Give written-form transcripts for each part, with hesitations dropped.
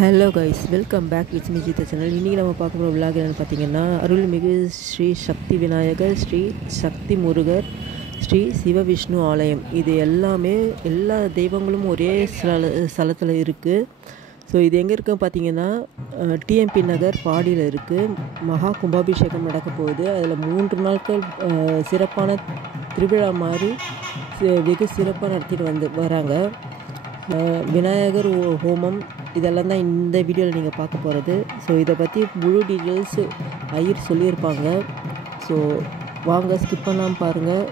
Hello guys, welcome back. It's me Jeetha channel. இன்றைக்கி நம்ம பார்க்க போகிற விழாக் என்னென்னு பார்த்தீங்கன்னா, அருள்மிகு ஸ்ரீ சக்தி விநாயகர், ஸ்ரீ சக்தி முருகர், ஸ்ரீ சிவவிஷ்ணு ஆலயம். இது எல்லாமே எல்லா தெய்வங்களும் ஒரே ஸ்தலத்தில் இருக்குது. ஸோ இது எங்கே இருக்குன்னு பார்த்தீங்கன்னா, டிஎம்பி நகர் பாடியில் இருக்குது. மகா கும்பாபிஷேகம் நடக்க போகுது. அதில் 3 நாட்கள் சிறப்பான திருவிழா மாதிரி வெகு சிறப்பாக நடத்திட்டு வராங்க. விநாயகர் ஹோமம் இதெல்லாம் தான் இந்த வீடியோவில் நீங்கள் பார்க்க போகிறது. ஸோ இதை பற்றி முழு டீட்டெயில்ஸ் ஐயர் சொல்லியிருப்பாங்க. ஸோ வாங்க, ஸ்கிப் பண்ணாமல் பாருங்கள்.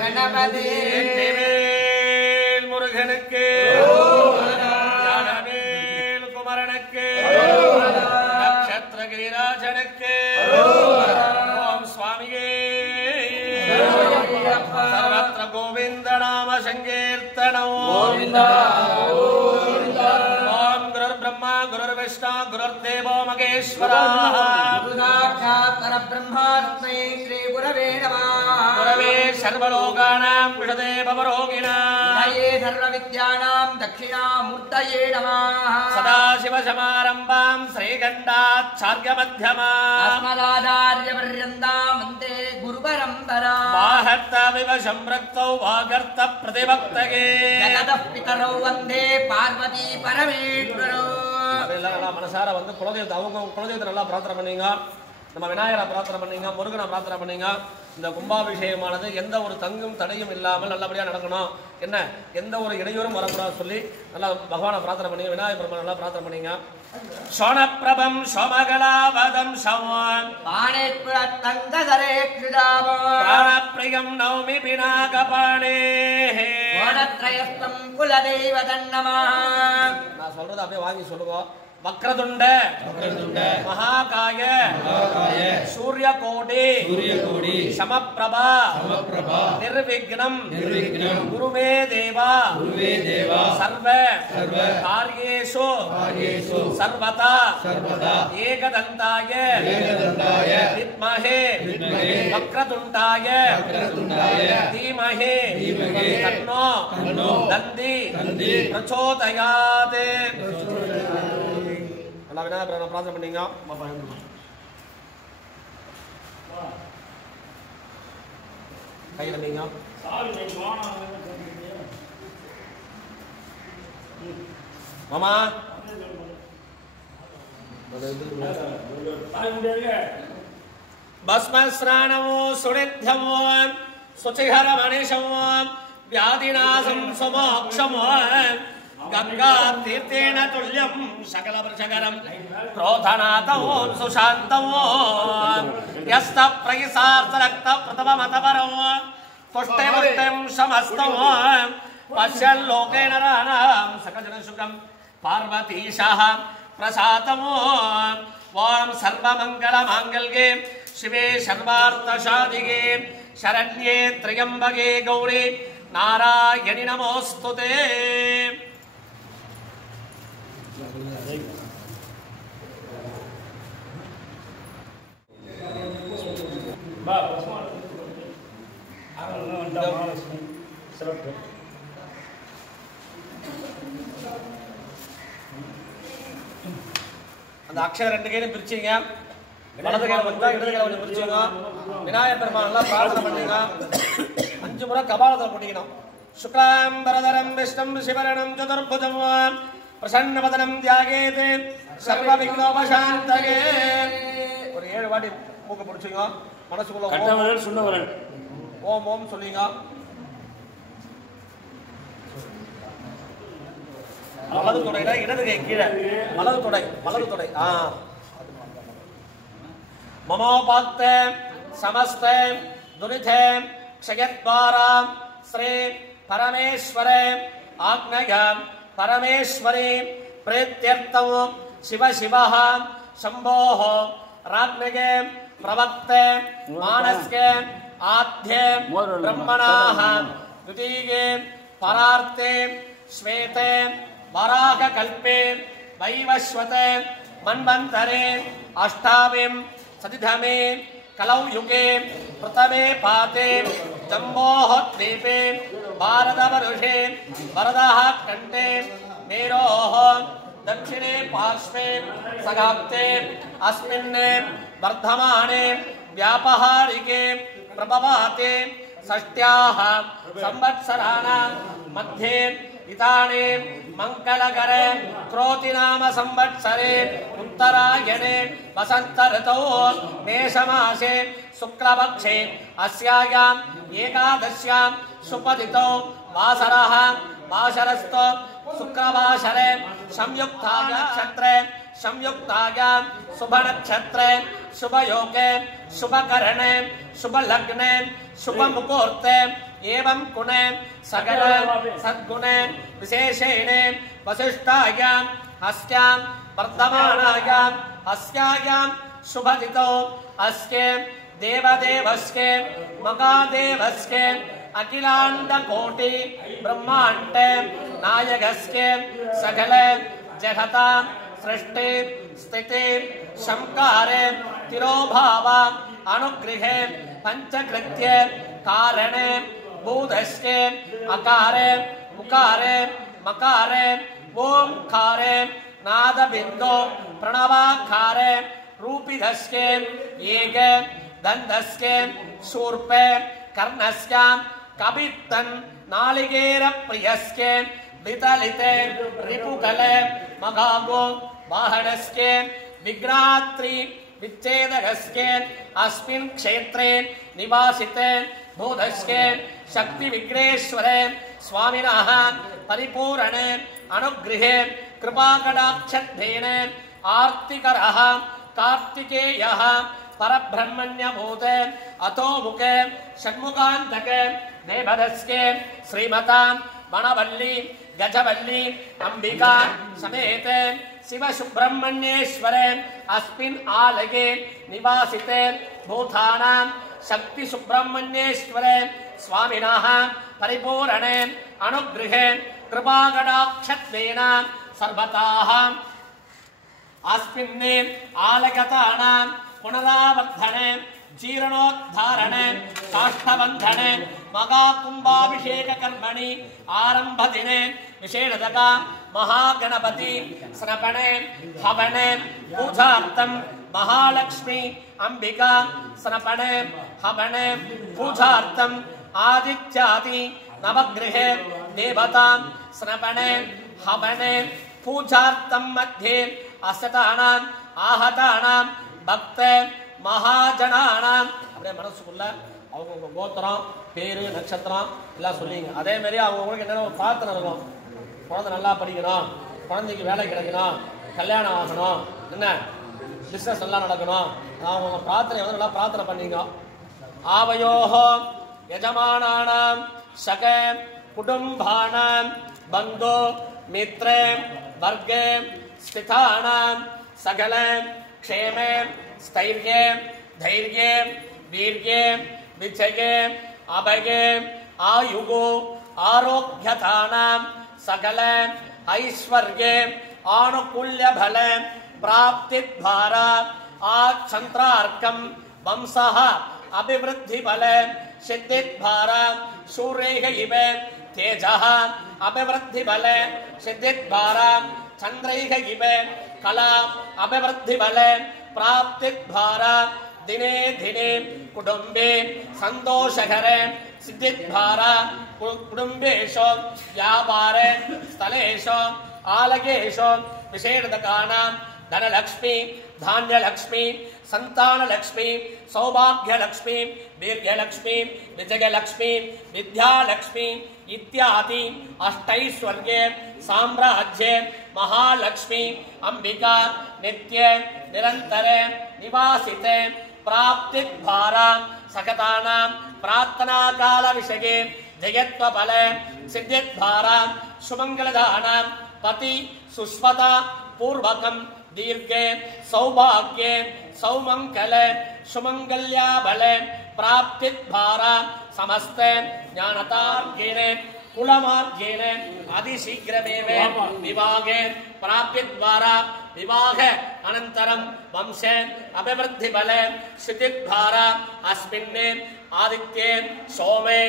கணபதி முருகனுக்கு ஞானவேல் குமரனுக்கு நட்சத்திரகிரிராஜனுக்கு ஓம் சுவாமியே சர்வத்திர கோவிந்த நாம சங்கீர்த்தனம் ஓம் குருர் பிரம்மா குருர் விஷ்ணு குருர் தேவோ மகேஸ்வரா பிரம்மாஸ்மை ஸ்ரீ குரவே நமः குரவே சர்வலோகானாம் விஷதே பவரோகிணாம் சர்வ வித்யானாம் தட்சிணாமூர்த்தயே நமः சதாசிவ சமாரம்பாம் ஸ்ரீகண்டாச்சார்ய மத்யமாம் அஸ்மதாச்சார்ய பர்யந்தாம் வந்தே குரு பரம்பரா வாஹர்த்தவிவ சம்ரக்தௌ வாகர்த்த பிரதிபக்தகே ஜகதः பிதரௌ வந்தே பார்வதி பரமேஸ்வரோ. அதெல்லாம் நல்லா மனசார வந்து குலதெய்வத்தை அவங்க குலதெய்வத்தை நல்லா பிரார்த்தனை பண்ணீங்க. நம்ம விநாயகரை பிரார்த்தனை பண்ணீங்க, முருகனை பிரார்த்தனை பண்ணீங்க. இந்த கும்பாபிஷேகமானது எந்த ஒரு தங்கும் தடையும் இல்லாமல் நல்லபடியாக நடக்கணும், என்ன எந்த ஒரு இடையூறும் வரக்கூடாது சொல்லி நல்லா பகவானை பிரார்த்தனை பண்ணீங்க. விநாயகர் பெருமானை நல்லா பிரார்த்தனை பண்ணீங்க. சோனப்பிரபம் சோமகலாவதம் சவான் பிராணப்பிரியம் நௌமி பினாகபாணே. நான் சொல்றது அப்படியே வாங்கி சொல்லுங்க. வக்ரதுண்ட மகாகாய சூரியகோடி சமப்பிரபா நிர்விக்னம் குருமே தேவா சர்வ காரியேஷு சர்வதா ஏகதந்தாய வித்மஹே வக்ரதுண்டாய தீமஹே தன்னோ தந்தி பிரச்சோதயாத். நல்லா விநாயகரை பிரார்த்தனை பண்ணீங்க. கையில் நீங்க மாமா பஸ்மஸ்ராணமோ சுனித்யமோ சுச்சிஹர மணிஷமோ வியாதிநாசம் சுமோக்ஷமோ गंगा तीर्थेन तुल्यं सकल वृषगरं क्रोधनाथो सुशांतो यस्त प्रयसार्थ रक्त प्रथम मतपरो तुष्टे मुष्टिं समस्तो पश्यन् लोके नराणां सकजन सुखं पार्वतीशः प्रसादमो वां सर्वमंगल मांगल्ये शिवे सर्वार्थसाधिके शरण्ये त्र्यंबके गौरी नारायणि नमोस्तुते. அந்த அக்ஷய ரெண்டு கையிலும் பிரிச்சீங்க. வலது கையில வந்தா இடது கையில கொஞ்சம் பிரிச்சுங்க. விநாயகர் பெருமான் எல்லாம் பிரார்த்தனை பண்ணீங்க. 5 முறை கபாலத்தில் போட்டிக்கணும். சுக்லாம்பரதரம் விஷ்ணும் சிவரணம் சதுர்புஜம் பிரசன்னவதனம் தியாகேதே சர்வ விக்னோபசாந்தகே. ஒரு 7 வாட்டி மூக்க பிடிச்சிங்க. மனசுக்குள்ள கட்டவரல் சொன்னவரல் ஓம் ஓம் சொல்லிங்க. வலது தொடையில இடது கை கீழே, வலது தொடை. மமோபாத்த சமஸ்த துரித க்ஷயத்வாரா ஸ்ரீ பரமேஸ்வர ஆக்ஞய பரமேஸ்வரி பிரேத்யர்த்தம் சிவ சிவஹ சம்போஹ ராக்ஞய பிரவக்த மானஸ்ய ஆத்ய பிரம்மணாஹ துதியே பரார்த்தே ஸ்வேதே வராக கல்பே வைவஸ்வதே மன்வந்தரே அஷ்டாவிம் சதிதமே कलौ युगे प्रथमे पाते जम्बोः द्वीपे भारतवर्षे वरदः कण्ठे मेरोः दक्षिणे पार्श्वे सगाप्ते अस्मिन् वर्धमाने व्यापहारिके प्रभवाते षष्ट्याः संवत्सराणां मध्ये इताने मंगलकरे क्रोतिनाम संवत्सरे उत्तरायणे वसंत ऋतौ मेषमासे शुक्लपक्षे अस्यायाम् एकादश्यां सुपदितौ वासरः वासरस्तो शुक्रवासरे संयुक्ताय नक्षत्रे संयुक्तायां शुभ नक्षत्रे शुभ योगे शुभ करणे शुभ लग्ने शुभ मुहूर्ते एवं गुणे सकल सद्गुणे विशेषेण वसिष्ठायां अस्यां वर्धमानायां अस्यायां शुभदितो अस्के देवदेवस्के महादेवस्के अखिलांड कोटि ब्रह्मांड नायकस्के सकल जगता सृष्टि स्थिति संकारे तिरोभाव अनुग्रहे पंचकृत्य कारणे भूतस्के अकारे उकारे मकारे ओंकारे नादबिंदो प्रणवाकारे रूपिधस्के एक दंदस्के शूर्पे कर्णस्के कवित्तन नालिगेर प्रियस्के वितलिते रिपुकले मगागो वाहनस्के विघ्नात्रि विच्छेदकस्के अस्मिन् क्षेत्रे निवासिते भूतस्के शक्ति विघ्नेश्वरे स्वामिनः परिपूरणे अनुगृहे कृपाकटाक्षद्धेन आर्तिकरः कार्तिकेयः परब्रह्मण्यभूते अतो मुखे षण्मुखान्तके देवदस्के श्रीमता वनवल्ली गजवल्ली अंबिका समेते शिव सुब्रह्मण्येश्वरे अस्मिन् आलये निवासिते भूतानां शक्ति सुब्रह्मण्येश्वरे स्वामिनः परिपूरणे अनुगृहे कृपाकटाक्षत्वेन सर्वतः अस्मिन् आलयतानां पुनरावर्धने जीर्णोद्धारणे काष्ठबन्धने महाकुंभाभिषेक कर्मणि आरंभदिने विशेषतः महागणपति स्नपने हवने पूजार्थं महालक्ष्मी अंबिका स्नपने हवने पूजार्थं आदित्यादि नवग्रहे देवता स्नपने हवने पूजार्थं मध्ये असतानां आहतानां भक्त महाजनानां अपने मनसुकुल्ल அவங்க கோத்திரம் பேரு நட்சத்திரம் எல்லாம் சொல்லிங்க. அதே மாதிரி அவங்களுக்கு என்னென்ன ஒரு பிரார்த்தனை இருக்கும். குழந்தை நல்லா படிக்கணும், குழந்தைக்கு வேலை கிடைக்கணும், கல்யாணம் ஆகணும், என்ன பிஸ்னஸ் எல்லாம் நடக்கணும். அவங்க பிரார்த்தனை வந்து நல்லா பிரார்த்தனை பண்ணிங்க. ஆவயோஹோ யஜமானானாம் சக குடும்பானாம் பந்தோ மித்ரே வர்க்கே ஸ்திதானாம் சகல க்ஷேமே ஸ்தைர்யே தைர்யே வீர்யே विजये अभये आयुगो आरोग्यतानां सकल ऐश्वर्ये आनुकूल्य फल प्राप्ति द्वारा आचंत्रार्कं वंशः अभिवृद्धि फल सिद्धि द्वारा सूर्यः इव तेजः अभिवृद्धि फल सिद्धि द्वारा चंद्रैः इव कला अभिवृद्धि फल प्राप्ति द्वारा दिने दिने कुटुंबे संतोषकरे सिद्धिद्वारा कुटुंबेषु व्यापारे स्थलेषु आलयेषु विशेषतकानां धनलक्ष्मी धान्यलक्ष्मी संतानलक्ष्मी सौभाग्यलक्ष्मी दीर्घलक्ष्मी विजयलक्ष्मी विद्यालक्ष्मी इत्यादि अष्टैश्वर्ये साम्राज्ये महालक्ष्मी अंबिका नित्ये निरंतरे निवासिते प्राप्ति द्वारा सकतानां प्रार्थना काल विषये जयत्व फल सिद्धि द्वारा सुमंगलदानां पति सुष्वता पूर्वकं दीर्घे सौभाग्ये सौमंगल सुमंगल्या बल प्राप्ति द्वारा समस्त ज्ञानतार्गेण कुलमार्गेण अतिशीघ्रमेव विवाहे प्राप्ति द्वारा विवाह अनंतरं वंशे अभिवृद्धि बल स्थिति द्वारा अस्मिन् आदित्ये सोमे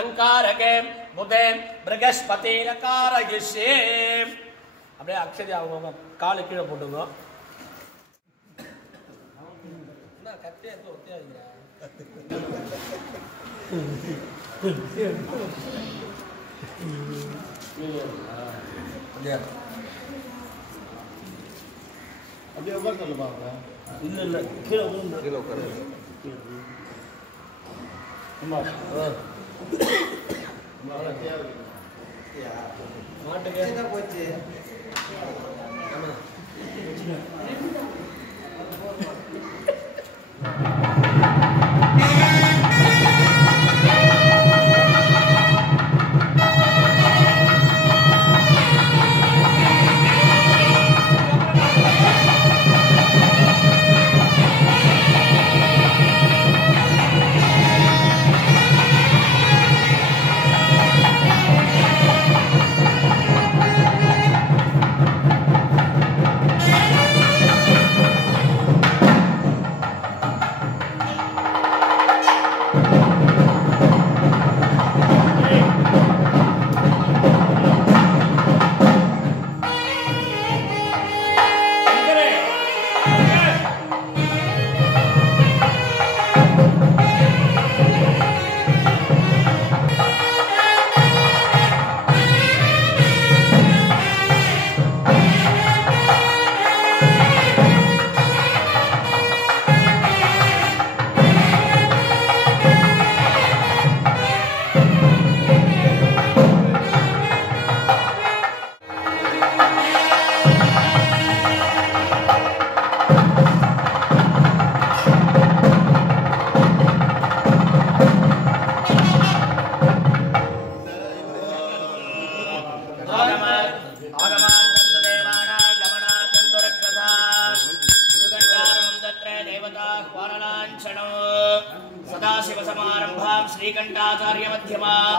अंकारके बुधे बृहस्पति कारयिष्ये அப்படியே அக்ஷதி அவங்க காலை கீழே போட்டுங்க. என்ன கத்தே எடுத்து ஒத்தியாதீங்க. அப்படியே உட்கார சொல்ல பாருங்க. இல்ல இல்ல கீழே உட்காருங்க. கீழே உட்காருங்க. அம்மா மாட்டுக்கு என்ன போச்சு? ஆமா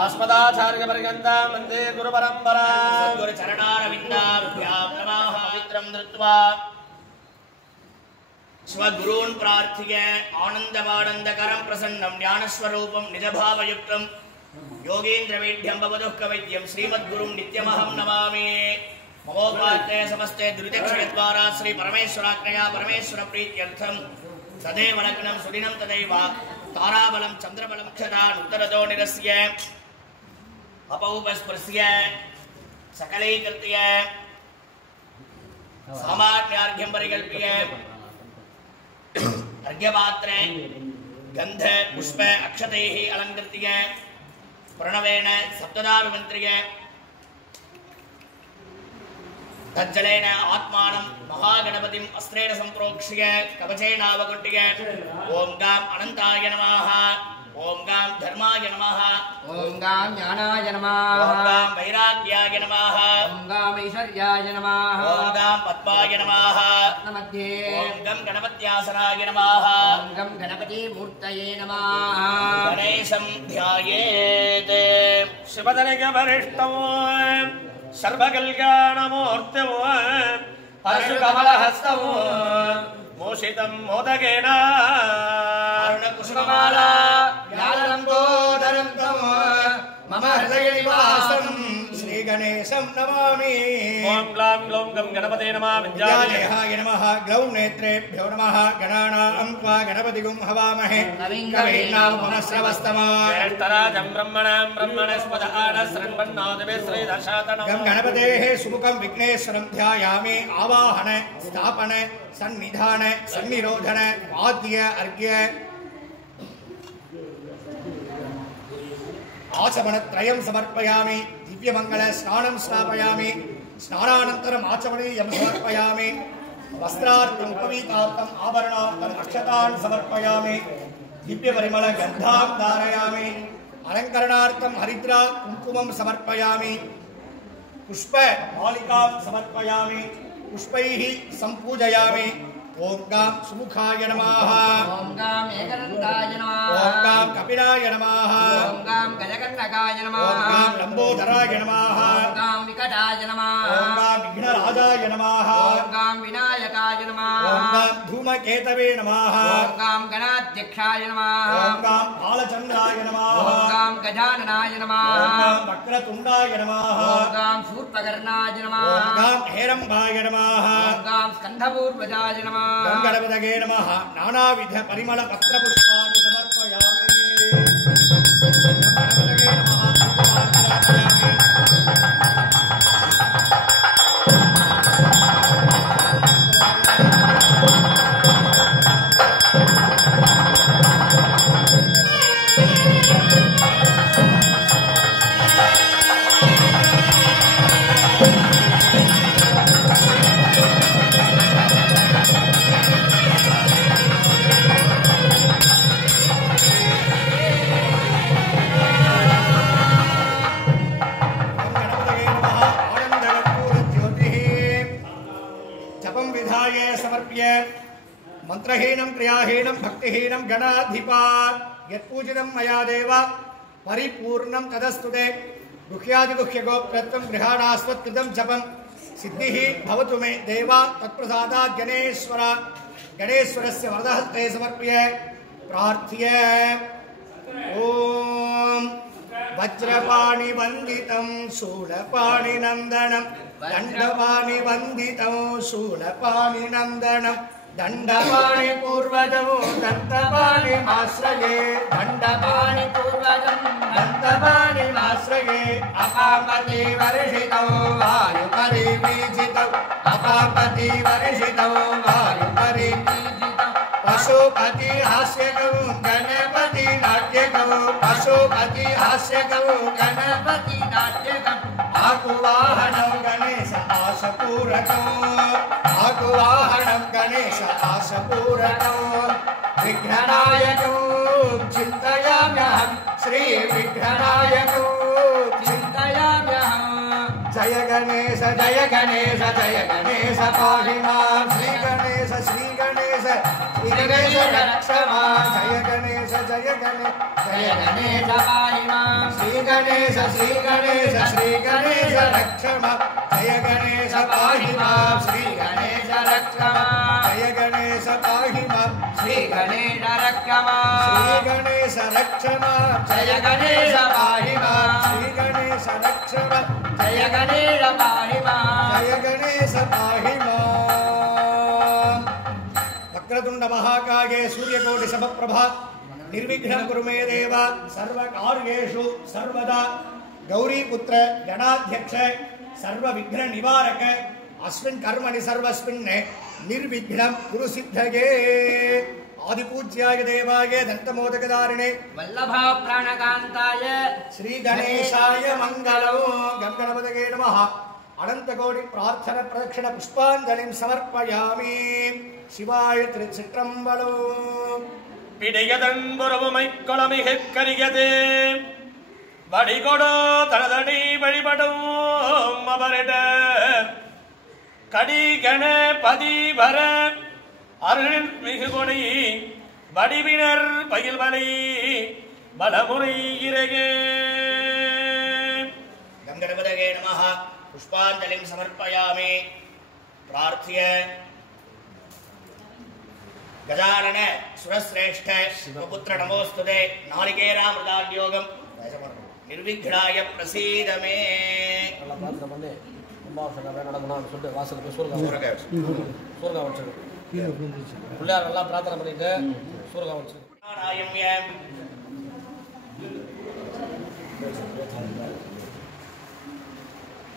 अस्मदाचार्यपर्यन्तां वन्दे गुरुपरम्परां गुरुचरणारविन्दाभ्यां नमः पवित्रं धृत्वा स्वगुरून् प्रार्थ्य आनन्दमानन्दकरं प्रसन्नं ज्ञानस्वरूपं निजभावयुक्तं योगीन्द्रवेद्यं भवदुःखवैद्यं श्रीमद्गुरुं नित्यमहं नमामि। ममोपात्ते समस्ते दुरितक्षयद्वारा श्री परमेश्वराज्ञया परमेश्वरप्रीत्यर्थं सदैव लग्नं सुदिनं तदैव ताराबलं चन्द्रबलं क्षदान् उत्तरतो निरस्य अपौपस्पृश्य सकलीकृत्य सामान्यार्घ्यं परिकल्प्य अर्घ्यपात्रे गन्ध पुष्प अक्षतैः अलङ्कृत्य प्रणवेन सप्तदा विमन्त्र्य तज्जलेन आत्मानं महागणपतिम् अस्त्रेण सम्प्रोक्ष्य कवचेनावकुण्ट्य ओं गां अनन्ताय नमः ओं गां धर्माय नमः ओं गां ज्ञानाय नमः ओं गां वैराग्याय नमः ओं गां ऐश्वर्याय नमः ओं गां पद्माय नमः नमध्ये ओं गं गणपत्यासनाय नमः ओं गं गणपतिमूर्तये नमः गणेशं ध्यायेत् शिवदलिगवरिष्ठं सर्वकल्याणमूर्तिं परशुकमलहस्तं मोषितं मोदकेन अरुणकुसुममाला व्यालम्बोदरं तं मम हृदयनिवासं श्रीगणेशं नमामि। ओं ग्लां ग्लौं गं गणपते नमः विद्यादेहाय नमः ग्लौं नेत्रेभ्यो नमः गणानां त्वा गणपतिगुं हवामहे कवीनामुपमश्रवस्तमा ज्येष्ठराजं ब्रह्मणां ब्रह्मणस्पद आनस्रन्वन्नोदिभिः श्रीदशातनम् गं गणपतेः सुमुखं विघ्नेश्वरं ध्यायामि आवाहन स्थापन सन्निधान सन्निरोधन वाद्य अर्घ्य आचमनत्रयं समर्पयामि दिव्यमंगल स्नानं स्थापयामि स्नानानन्तरम् आचमनीयं समर्पयामि वस्त्रार्थम् उपवीतार्थम् आभरणार्थम् अक्षतान् समर्पयामि दिव्यपरिमल गन्धां धारयामि अलङ्करणार्थं हरिद्रा कुङ्कुमं समर्पयामि पुष्प मालिकां समर्पयामि पुष्पैः सम्पूजयामि ओं गां सुमुखाय नमः ओं गां एकदन्ताय नमः ओं गां कपिलाय नमः ओं गां गजकर्णकाय नमः ओं गां लम्बोदराय नमः ओं गां विकटाय नमः ओं गां विघ्नराजाय नमः ओं गां विनायकाय नमः ओं गां धूमकेतवे नमः ओं गां गणाध्यक्षाय नमः ओं गां बालचन्द्राय नमः ओं गां गजाननाय नमः ओं गां वक्रतुण्डाय नमः ओं गां शूर्पकर्णाय नमः ओं गां हेरम्बाय नमः ओं गां स्कन्धपूर्वजाय नमः गं गणपतये नमः नानाविध परिमल पत्रपुष्पाणि समर्पयामि गणपतये नमः कर्महीनं क्रियाहीनं भक्तिहीनं गणाधिपा यत्पूजितं मया देव परिपूर्णं तदस्तु ते गुह्यादिगुह्यगोत्रत्वं गृहाणास्वत्कृतं जपं सिद्धिः भवतु मे देवा तत्प्रसादात् गणेश्वरस्य वरदहस्ते समर्प्य प्रार्थ्ये ओम वज्रपाणि वंदितं शूलपाणि नंदनं दंडपाणि वंदितं शूलपाणि नंदनं दंडपाणि पूर्वजं दंतपाणि आश्रये दंडपाणि पूर्वजं दंतपाणि आश्रये अपापति वर्षितं वायुपरिवीजितं अपापति वर्षितं वायुपरिवीजितं पशुपति हास्यकं गणपति नाट्यकं पशुपति हास्यकं गणपति नाट्यकं आकुवाहनं गणेश आशपूरकं आकुवाहनं गणेश आशपूरकं विघ्ननायकं चिन्तयाम्यहं श्री विघ्ननायकं चिन्तयाम्यहं जय गणेश जय गणेश जय गणेश पाहि मां श्री गणेश श्री गणेश श्री गणेश रक्ष मां जय गणेश जय गणेश जय गणेश पाहि मां श्री गणेश श्री गणेश श्री गणेश रक्ष मां जय गणेश पाहि मां श्री गणेश रक्ष मां जय गणेश पाहि मां श्री गणेश रक्ष मां श्री गणेश रक्ष मां जय गणेश पाहि मां श्री गणेश रक्ष मां जय गणेश पाहि मां जय गणेश पाहि मां वक्रतुंड महाकाये सूर्यकोटि समप्रभा निर्विघ्नं कुरु मे देव सर्वकार्येषु सर्वदा गौरीपुत्र गणाध्यक्ष सर्वविघ्न निवारक अस्मिन् कर्मणि सर्वस्मिन् निर्विघ्नं कुरु सिद्धये आदिपूज्याय देवाय दन्तमोदकदारिणे वल्लभा प्राणकान्ताय श्री गणेशाय मंगलो गणपतये नमः अनंतकोटि प्रार्थना प्रदक्षिण पुष्पांजलिं समर्पयामि शिवाय त्रिचित्रंबलो பிடியதன்புறவுமை கொளமிக கரியதே வடிகொடோ தனதடி வழிபடும் அவரிட கடிகண பதிவர அருள் மிகு கொடி வடிவினர் பயில்வனை பலமுறை இறையே गंगणपतये नमः पुष्पांजलिं समर्पयामि प्रार्थ्य गजानन सुरश्रेष्ठ शिवपुत्र नमोस्तुते नारिकेरामृताद्योगं निर्विघ्नाय प्रसीद मे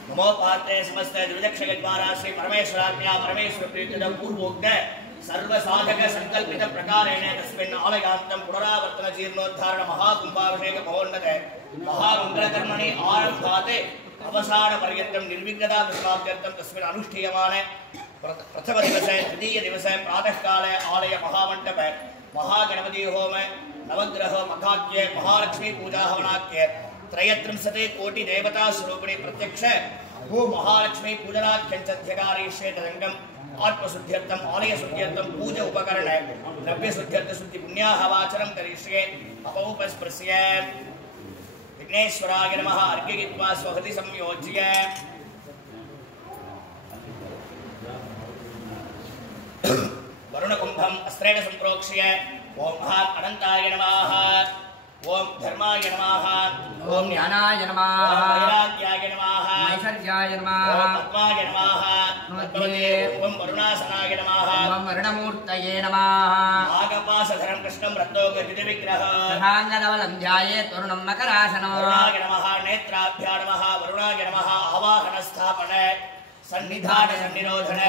नमो पार्थे समस्त द्विदक्षगद्वारा श्री परमेश्वराज्ञा परमेश्वर प्रीतिद पूर्वोक्त सर्व साधक संकल्पित प्रकारेण तस्मिन् आलयान्तं पुनरावर्तन जीर्णोद्धारण महाकुंभाभिषेक महोन्नत महामंगलकर्मणि आरब्धात् अवसान पर्यन्तं निर्विघ्नता दुष्प्राप्त्यर्थं तस्मिन् अनुष्ठीयमान प्रथम दिवसे द्वितीय दिवसे प्रातः काले आलय महामण्डप महागणपति होम नवग्रह मखाख्य महालक्ष्मी पूजा हवनाख्य त्रयत्रिंशते कोटि देवता स्वरूपिणी प्रत्यक्ष भू महालक्ष्मी पूजनाख्यंचध्यकारीष्ये तदंगम आत्मशुद्ध्यर्थम आलय शुद्ध्यर्थम पूजा उपकरण द्रव्य शुद्ध्यर्थ शुद्धि पुण्याहवाचरं करिष्ये अपौपस्पृश्य विघ्नेश्वराय नमः अर्घ्ययित्वा स्वहति संयोज्य वरुणकुंभम अस्त्रेण संप्रोक्ष्य ओम अनंताय नमः ओम धर्माय नमः ओम ज्ञानाय नमः वैराग्याय नमः ऐश्वर्याय नमः ओम पद्माय नमः ओम वरुणासनाय नमः ओम वरुणमूर्तये नमः नागपाशधरं कृष्णं रत्नोगदिविग्रह तथाङ्गधवलं ध्यायेत् वरुणं मकरासनं वरुणाय नमः नेत्राभ्यां नमः वरुणाय नमः आवाहनस्थापन सन्निधान सन्निरोधन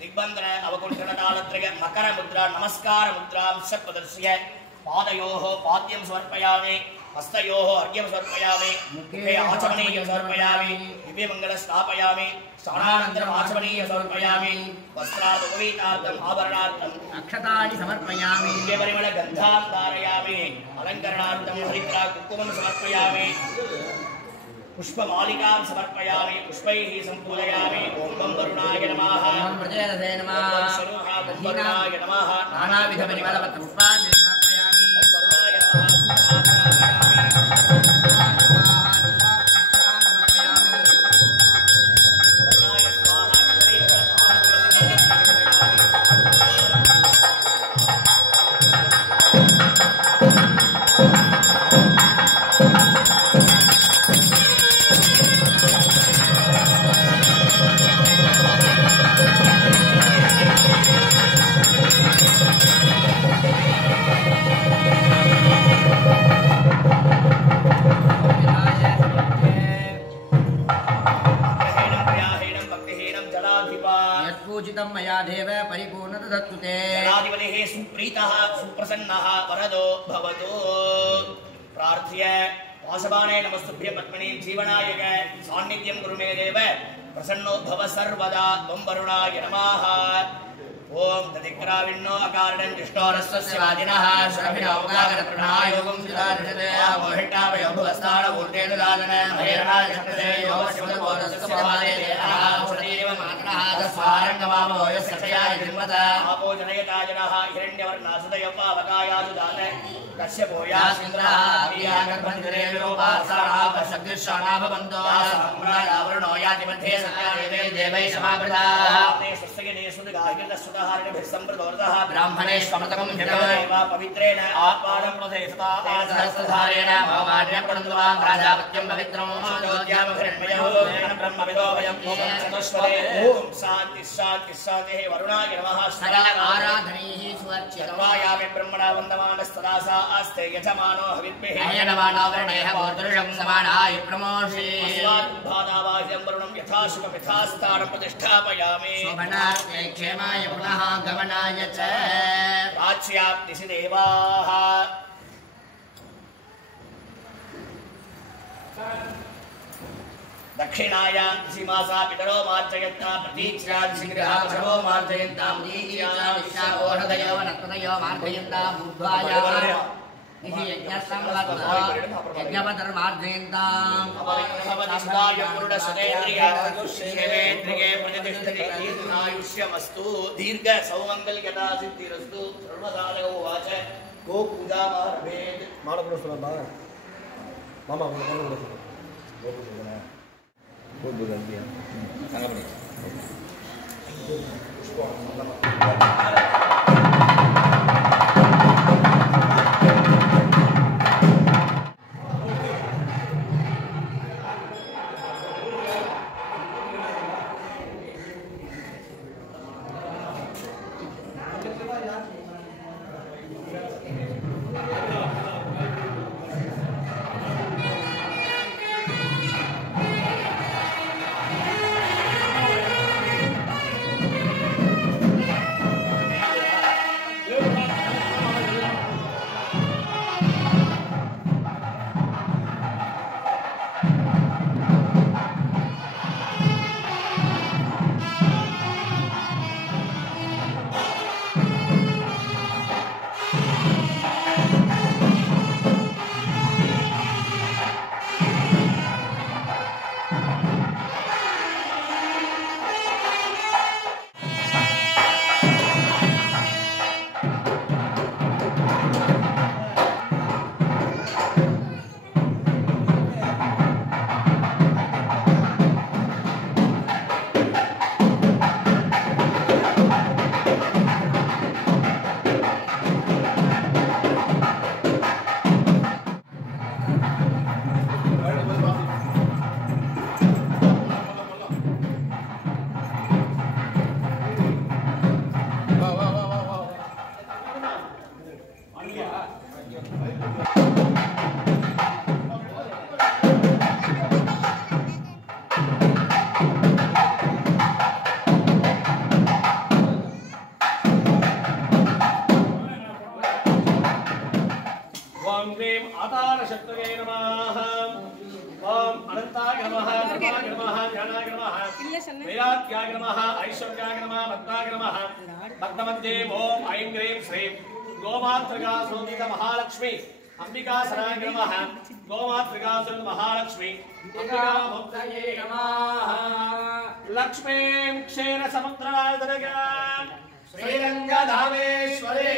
दिग्बंधन अवकुंठन तालत्रय मकर मुद्रा नमस्कार मुद्रां सप्रदर्श्य पादयोः पाद्यं समर्पयामि हस्तयोः अर्घ्यं समर्पयामि मुखे आचमनीयं समर्पयामि दिव्यमङ्गलं स्थापयामि स्नानानन्तरम् आचमनीयं समर्पयामि वस्त्रादुपवीतार्थम् आभरणार्थम् अक्षतानि समर्पयामि दिव्यपरिमलगन्धान् धारयामि अलङ्करणार्थं हरिद्रा कुङ्कुमं समर्पयामि पुष्पमालिकां समर्पयामि पुष्पैः सम्पूजयामि ॐ बं वरुणाय नमः ओम प्रजयसे नमः ॐ स्वरूपाय नमः नानाविध परिमलवत् पुष्पाणि समर्पयामि वरुणाय नमः वरुणाय स्वाहा यत्पूजितं मया देव परिपूर्णतदत्तुते जलाधिपतिः सुप्रीतः सुप्रसन्नः वरदो भवतु प्रार्थ्य वासवाने नमस्तुभ्य पद्मने जीवनायक सान्निध्यं कुरु मे देव प्रसन्नो भव सर्वदा त्वं वरुणाय नमः ओम तदिक्राविन्नो अकारणं दृष्टोरस्वस्य वादिनः शरभिनौकागरप्रणायोगं सुदारिषते मोहिटावयो भवस्तान ऊर्तेन दादन महेरणाय शक्ते योगशिवदबोधस्य वादे देहावदेव मातरः तस्वारङ्गमामो यस्यक्षयाय निर्मता आपो जनयताजनः हिरण्यवर्णासुदयो पावकायासु दान कश्यपोयासिन्द्रः प्रियागर्भञ्जरेयोपासारः वशब्दिश्राणा भवन्तो सम्राडावरणो याति मध्ये सत्यावेदे देवैः समावृताः ते स्वस्यगणे सुदगाहिर्दस्वतः ब्राह्मणेष्वमृतकं हिरण्येवा पवित्रेण आत्मानं प्रदेशता सहस्रधारेण भवमान्यपणन्द्वां प्राजापत्यं पवित्रं ज्योत्यामहिरण्मयो ब्रह्मविदो वयं चतुष्पदे ॐ शान्ति शान्ति शान्तिः वरुणाय नमः सकल आराधनैः सुवर्च्यतवायामि ब्रह्मणा वन्दमानस्तदा सा आस्ते यजमानो हविद्भिः अयनवानावरणैः भोर्दृशं समानाय प्रमोषे अस्माद्भादावाह्यं वरुणं यथाशुभं यथास्थानं प्रतिष्ठापयामि शोभनार्थे क्षेमाय पुनः गमनाय च प्राच्याप्तिसि देवाः दक्षिणायां दिशिमासा पितरो मार्जयन्ता प्रतीच्या दिशिगृहावशरो मार्जयन्ता दीक्षा विशाखोषदयो वनस्पतयो मार्जयन्तां बुद्ध्वाय इति यज्ञसंवत्सरो यज्ञपतर्मार्जयन्ताम् भवदिष्टाय पुरुषसुरेन्द्रिये प्रतिष्ठति दीर्घायुष्यमस्तु दीर्घ सौमङ्गल्यता सिद्धिरस्तु सर्वदानयो उवाच गो पूजामारभेत् மாடப்புறம் சொல்லப்பா மாமா वैराग्याय नमः ऐश्वर्याय नमः भक्ताय नमः भक्तमध्ये ओम ऐं ग्रीं श्रीं गोमातृका सोदित महालक्ष्मी अंबिकासनाय नमः गोमातृकासुर महालक्ष्मी अंबिकामुक्तये नमः लक्ष्मीं क्षीर समुद्रनादनगा श्रीरंगधामेश्वरे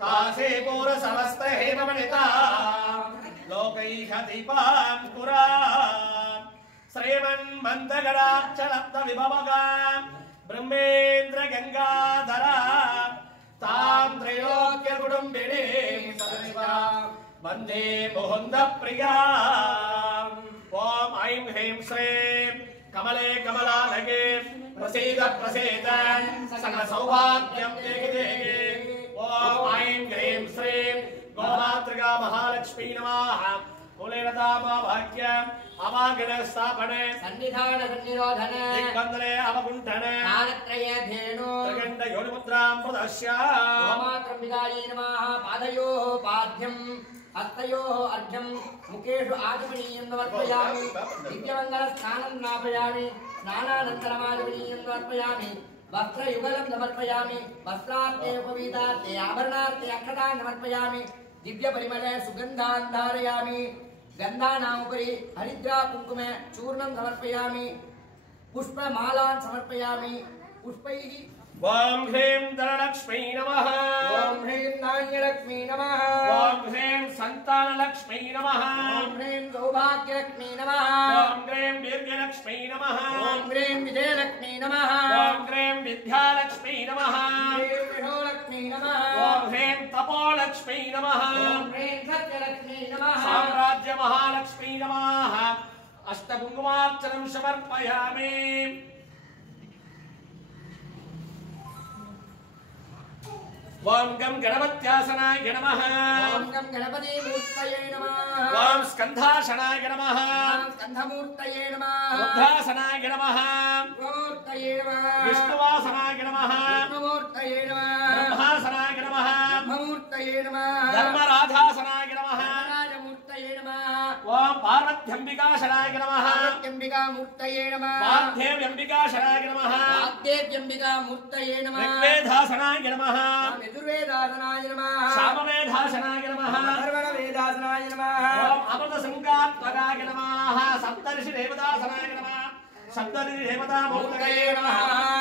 काशीपुर समस्त हेममणिता लोकैः दीपांकुरा श्रीमन्मन्दगडाक्षलब्ध विभवगा ब्रह्मेन्द्र गंगाधरा तां त्रयोक्य कुटुम्बिनीं सदा वन्दे मुकुन्द प्रिया ॐ ऐं ह्रीं श्रीं कमले कमलालये प्रसीद प्रसीद सकल सौभाग्यं देहि देहि ॐ ऐं ह्रीं श्रीं गोमातृका महालक्ष्मी नमः कुलेरदाभाग्य अवागण स्थापने सन्निधान सन्निरोधन दिग्बन्धने अवकुण्ठने कालत्रये धेनु त्रिगण्ड योनिमुद्रां प्रदर्श्य गोमात्रम्बिकायै नमः पादयोः पाद्यम् हस्तयोः अर्घ्यं मुखेषु आचमनीयं समर्पयामि दिव्यमङ्गलस्नानं नापयामि स्नानानन्तरमाचमनीयं समर्पयामि वस्त्रयुगलं समर्पयामि वस्त्रार्थे उपवीतार्थे आभरणार्थे अक्षतां समर्पयामि दिव्यपरिमले सुगन्धान् धारयामि गन्धानामुपरि हरिद्रा कुङ्कुमे चूर्णं समर्पयामि पुष्पमालान् समर्पयामि पुष्पैः ॐ ह्रीं धनलक्ष्मी नमः ॐ ह्रीं धान्यलक्ष्मी नमः ॐ ह्रीं सन्तानलक्ष्मी नमः ॐ ह्रीं सौभाग्यलक्ष्मी नमः ॐ ह्रीं वीर्यलक्ष्मी नमः ॐ ह्रीं विजयलक्ष्मी नमः ॐ ह्रीं विद्यालक्ष्मी नमः ह्रीं विष्णुलक्ष्मी नमः ॐ ह्रीं तपोलक्ष्मी नमः ॐ ह्रीं सत्यलक्ष्मी नमः साम्राज्य महालक्ष्मी नमः अष्टकुङ्कुमार्चनं समर्पयामि ओम गम गणपत्यासनाय नमः ॐ गं गणपतिमूर्तये नमः ओम स्कन्धासनाय नमः ॐ स्कन्धमूर्तये नमः रुद्रासनाय नमः मूर्तये नमः विष्णुवासनाय नमः विष्णुमूर्तये नमः ब्रह्मासनाय नमः ब्रह्ममूर्तये नमः धर्मराधासनाय नमः राजमूर्तये नमः ओम पार्वत्यम्बिकासनाय नमः पार्वत्यम्बिकामूर्तये नमः वाग्देव्यम्बिकासनाय नमः वाग्देव्यम्बिकामूर्तये नमः ऋग्वेदासनाय नमः यजुर्वेदासनाय नमः सामवेदासनाय नमः अथर्वणवेदासनाय नमः ओम अमृतसंगात्मकाय नमः सप्तर्षि देवतासनाय नमः सप्तर्षि देवतामूर्तये नमः